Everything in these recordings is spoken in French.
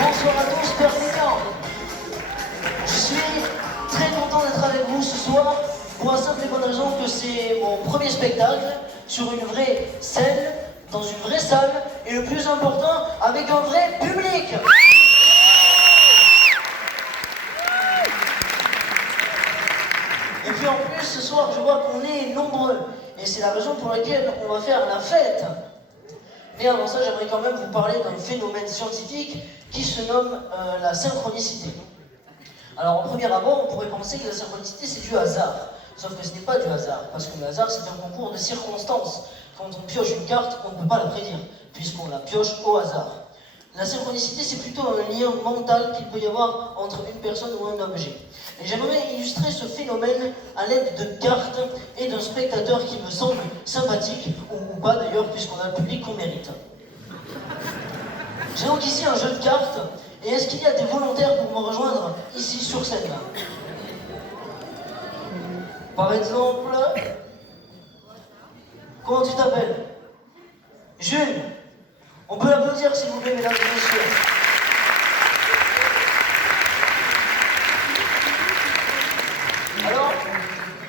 Bonsoir à tous, Perpignan. Je suis très content d'être avec vous ce soir pour la simple et bonne raison que c'est mon premier spectacle sur une vraie scène, dans une vraie salle et le plus important, avec un vrai public. Et puis en plus, ce soir, je vois qu'on est nombreux et c'est la raison pour laquelle on va faire la fête. Mais avant ça, j'aimerais quand même vous parler d'un phénomène scientifique qui se nomme la synchronicité. Alors, en premier abord, on pourrait penser que la synchronicité, c'est du hasard. Sauf que ce n'est pas du hasard, parce que le hasard, c'est un concours de circonstances. Quand on pioche une carte, on ne peut pas la prédire, puisqu'on la pioche au hasard. La synchronicité, c'est plutôt un lien mental qu'il peut y avoir entre une personne ou un objet. Et j'aimerais illustrer ce phénomène à l'aide de cartes et d'un spectateur qui me semble sympathique, ou pas d'ailleurs, puisqu'on a le public qu'on mérite. J'ai donc ici un jeu de cartes, et est-ce qu'il y a des volontaires pour me rejoindre ici sur scène? Par exemple, comment tu t'appelles? Jules. On peut l'applaudir s'il vous plaît, mesdames et messieurs. Alors,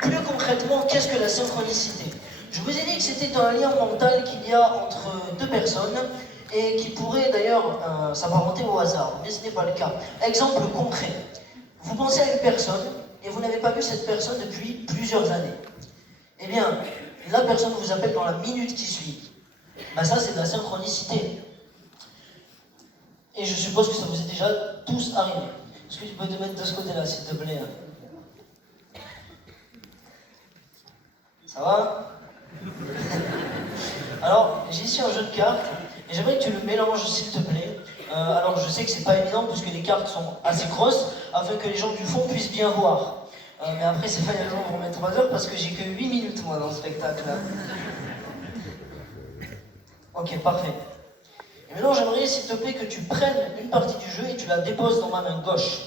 plus concrètement, qu'est-ce que la synchronicité? Je vous ai dit que c'était un lien mental qu'il y a entre deux personnes et qui pourrait d'ailleurs s'apparenter au hasard, mais ce n'est pas le cas. Exemple concret. Vous pensez à une personne et vous n'avez pas vu cette personne depuis plusieurs années. Eh bien, la personne vous appelle dans la minute qui suit. Ben ça, c'est de la synchronicité. Et je suppose que ça vous est déjà tous arrivé. Est-ce que tu peux te mettre de ce côté-là, s'il te plaît? Ça va? Alors, j'ai ici un jeu de cartes, et j'aimerais que tu le mélanges, s'il te plaît. Alors, je sais que c'est pas évident, puisque les cartes sont assez grosses, afin que les gens du fond puissent bien voir. Mais après, c'est pas une raison pour mettre 3 heures, parce que j'ai que 8 minutes, moi, dans le spectacle. Ok, parfait. Et maintenant, j'aimerais, s'il te plaît, que tu prennes une partie du jeu et tu la déposes dans ma main gauche.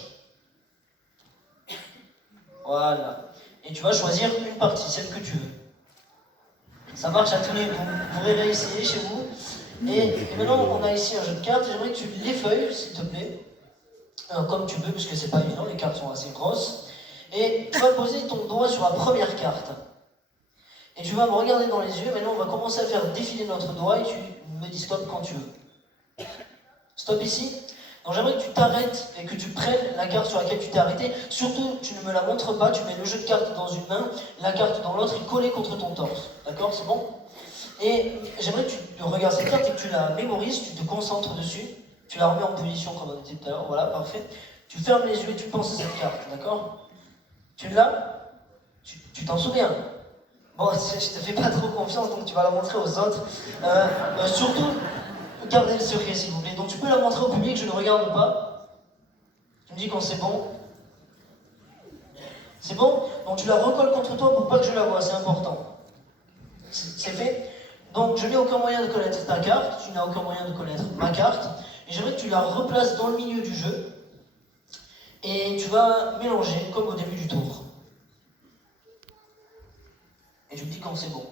Voilà. Et tu vas choisir une partie, celle que tu veux. Ça marche à tous les... Vous pourrez réessayer chez vous. Et maintenant, on a ici un jeu de cartes. J'aimerais que tu l'effeuilles, s'il te plaît. Comme tu veux, puisque c'est pas évident, les cartes sont assez grosses. Et tu vas poser ton doigt sur la première carte. Et tu vas me regarder dans les yeux. Maintenant, on va commencer à faire défiler notre doigt et tu me dis stop quand tu veux. Stop ici. Donc j'aimerais que tu t'arrêtes et que tu prennes la carte sur laquelle tu t'es arrêté. Surtout, tu ne me la montres pas, tu mets le jeu de cartes dans une main, la carte dans l'autre et collée contre ton torse. D'accord? C'est bon? Et j'aimerais que tu regardes cette carte et que tu la mémorises, tu te concentres dessus, tu la remets en position comme on dit tout à l'heure, voilà, parfait. Tu fermes les yeux et tu penses à cette carte, d'accord? Tu l'as? Tu t'en souviens? Bon, je te fais pas trop confiance, donc tu vas la montrer aux autres. Surtout, gardez le secret, s'il vous plaît. Donc tu peux la montrer au public, je ne regarde pas. Tu me dis quand c'est bon. C'est bon? Donc tu la recolles contre toi pour pas que je la voie, c'est important. C'est fait? Donc je n'ai aucun moyen de connaître ta carte, tu n'as aucun moyen de connaître ma carte. Et j'aimerais que tu la replaces dans le milieu du jeu. Et tu vas mélanger comme au début du tour. Et tu me dis quand c'est bon.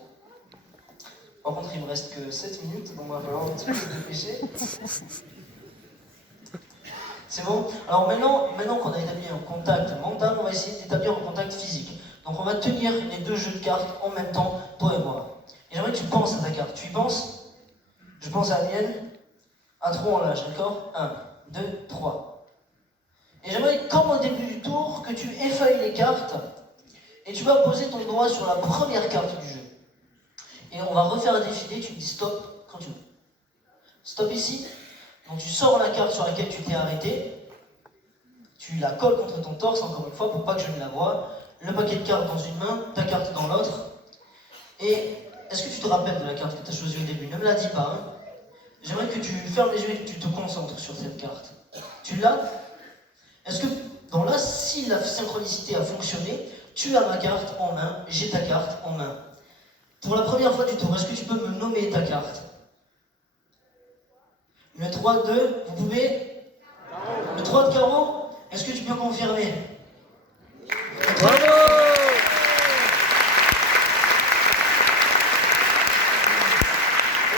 Par contre, il me reste que 7 minutes, donc il va falloir un petit peu se dépêcher. C'est bon? Alors maintenant qu'on a établi un contact mental, on va essayer d'établir un contact physique. Donc on va tenir les deux jeux de cartes en même temps, toi et moi. Et j'aimerais que tu penses à ta carte. Tu y penses? Je pense à la mienne. À 3 en l'âge, d'accord? 1, 2, 3. Et j'aimerais, comme au début du tour, que tu effeuilles les cartes et tu vas poser ton doigt sur la première carte du jeu. Et on va refaire un défilé, tu me dis stop quand tu veux. Stop ici. Donc tu sors la carte sur laquelle tu t'es arrêté, tu la colles contre ton torse encore une fois pour pas que je ne la voie, le paquet de cartes dans une main, ta carte dans l'autre. Et est-ce que tu te rappelles de la carte que tu as choisie au début? Ne me la dis pas. Hein. J'aimerais que tu fermes les yeux et que tu te concentres sur cette carte. Tu Tu l'as? Est-ce que, dans là, si la synchronicité a fonctionné, tu as ma carte en main, j'ai ta carte en main. Pour la première fois du tour, est-ce que tu peux me nommer ta carte? Le 3 de 2, vous pouvez? Le 3 de carreau? Est-ce que tu peux confirmer? Bravo!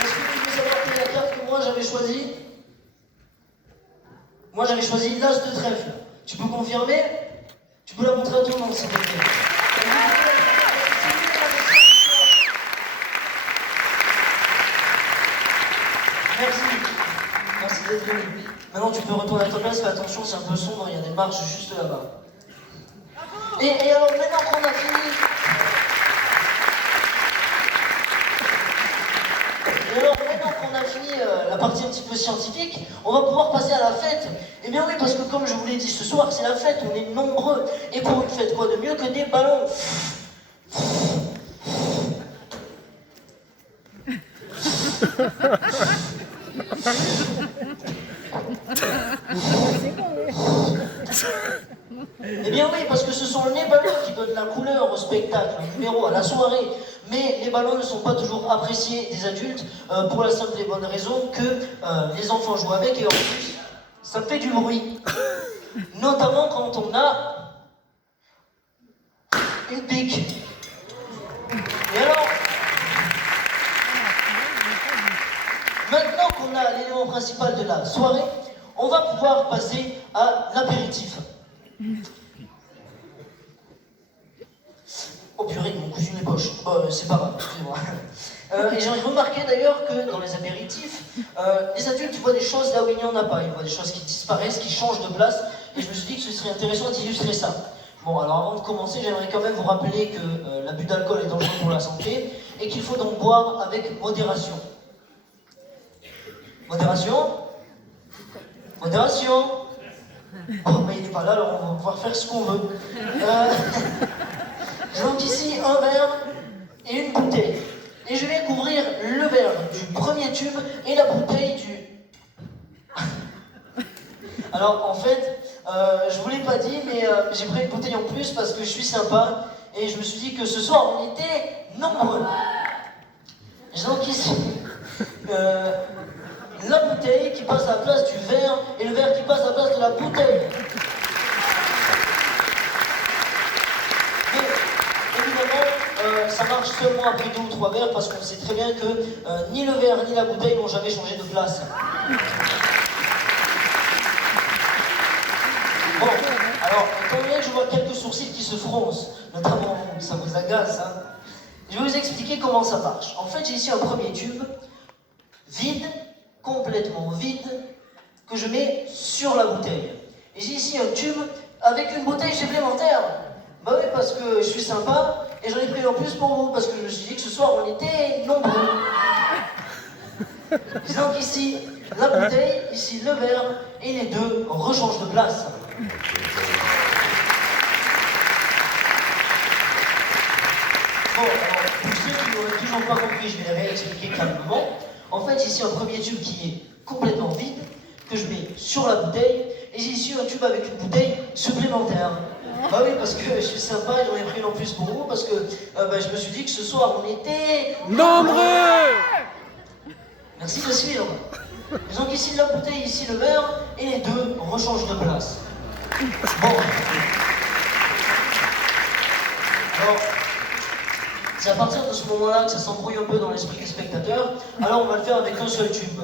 Est-ce que tu veux savoir quelle est la carte que moi j'avais choisie? Moi j'avais choisi l'as de trèfle. Tu peux confirmer? Tu peux la montrer à tout le monde s'il te plaît. Merci. Merci d'être venu. Maintenant tu peux retourner à ta place, mais attention c'est un peu sombre, il y a des marches juste là-bas. Et alors maintenant qu'on a fini... Et alors maintenant qu'on a fini la partie un petit peu scientifique, on va pouvoir passer à la fête. Eh bien oui, parce que comme je vous l'ai dit ce soir, c'est la fête, on est nombreux. Et pour une fête, quoi de mieux que des ballons? Eh bien oui, parce que ce sont les ballons qui donnent la couleur au spectacle, au numéro, à la soirée. Mais les ballons ne sont pas toujours appréciés des adultes pour la simple et bonne raison que les enfants jouent avec et en plus, ça fait du bruit. Notamment quand on a une pique. Et alors, maintenant qu'on a l'élément principal de la soirée, on va pouvoir passer à l'apéritif. Oh purée, ils m'ont cousu mes poches. C'est pas grave, excusez-moi. Et j'ai remarqué d'ailleurs que dans les apéritifs, les adultes voient des choses là où il n'y en a pas. Ils voient des choses qui disparaissent, qui changent de place. Et je me suis dit que ce serait intéressant d'illustrer ça. Bon, alors avant de commencer, j'aimerais quand même vous rappeler que l'abus d'alcool est dangereux pour la santé et qu'il faut donc boire avec modération. Modération? Modération? Oh, mais il n'est pas là, alors on va pouvoir faire ce qu'on veut. J'ai donc ici un verre et une bouteille. Et je vais couvrir le verre du premier tube et la bouteille du... Alors en fait, je vous l'ai pas dit, mais j'ai pris une bouteille en plus parce que je suis sympa. Et je me suis dit que ce soir on était nombreux. J'ai donc ici la bouteille qui passe à la place du verre et le verre qui passe à la place de la bouteille. Ça marche seulement après 2 ou 3 verres parce qu'on sait très bien que ni le verre ni la bouteille n'ont jamais changé de place. Bon, alors, étant donné que je vois quelques sourcils qui se froncent, notamment vous, ça vous agace, hein, je vais vous expliquer comment ça marche. En fait, j'ai ici un premier tube, vide, complètement vide, que je mets sur la bouteille. Et j'ai ici un tube avec une bouteille supplémentaire. Bah oui, parce que je suis sympa, et j'en ai pris en plus pour vous, parce que je me suis dit que ce soir on était nombreux. Donc ici, la bouteille, ici le verre, et les deux rechangent de place. Bon, alors, pour ceux qui n'auraient toujours pas compris, je vais les réexpliquer calmement. En fait, j'ai ici un premier tube qui est complètement vide, que je mets sur la bouteille, et j'ai ici un tube avec une bouteille supplémentaire. Bah oui, parce que je suis sympa et j'en ai pris une en plus pour vous, parce que je me suis dit que ce soir on était... Nombreux! Merci de suivre. Donc ici la bouteille, ici le verre, et les deux rechangent de place. Bon. Alors, c'est à partir de ce moment-là que ça s'embrouille un peu dans l'esprit des spectateurs. Alors on va le faire avec un seul tube.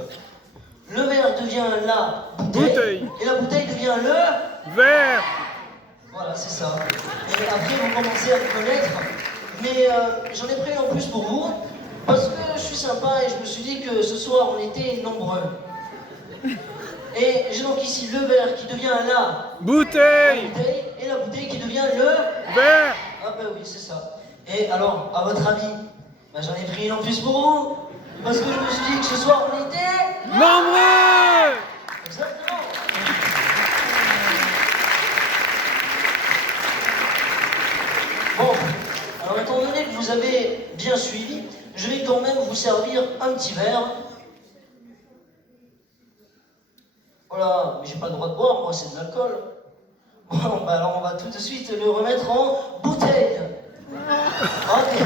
Le verre devient la bouteille. Et la bouteille devient le... Verre! Voilà, c'est ça. Et après, vous commencez à me connaître. Mais j'en ai pris en plus pour vous, parce que je suis sympa et je me suis dit que ce soir, on était nombreux. Et j'ai donc ici le verre qui devient la Bouteille! et la bouteille qui devient le... Verre! Ah ben oui, c'est ça. Et alors, à votre avis, j'en ai pris une en plus pour vous, parce que je me suis dit que ce soir, on était... Nombreux! Exactement. Bon, alors étant donné que vous avez bien suivi, je vais quand même vous servir un petit verre. Voilà, mais j'ai pas le droit de boire, moi, c'est de l'alcool. Bon, bah alors on va tout de suite le remettre en bouteille. Ok.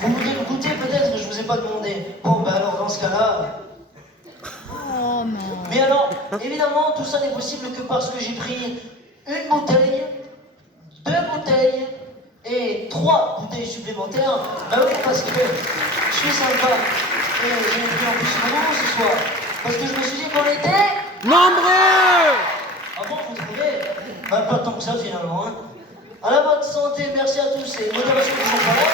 Vous voulez le goûter peut-être? Je vous ai pas demandé. Bon, bah alors dans ce cas-là... Oh non. Mais alors, évidemment, tout ça n'est possible que parce que j'ai pris une bouteille, 2 bouteilles et 3 bouteilles supplémentaires. Bah oui, parce que je suis sympa et j'ai pris en plus gros ce soir. Parce que je me suis dit qu'on était... Nombreux! Ah bon, vous trouvez? Bah pas tant que ça finalement. Hein. À la bonne santé, merci à tous et modération toujours pas là.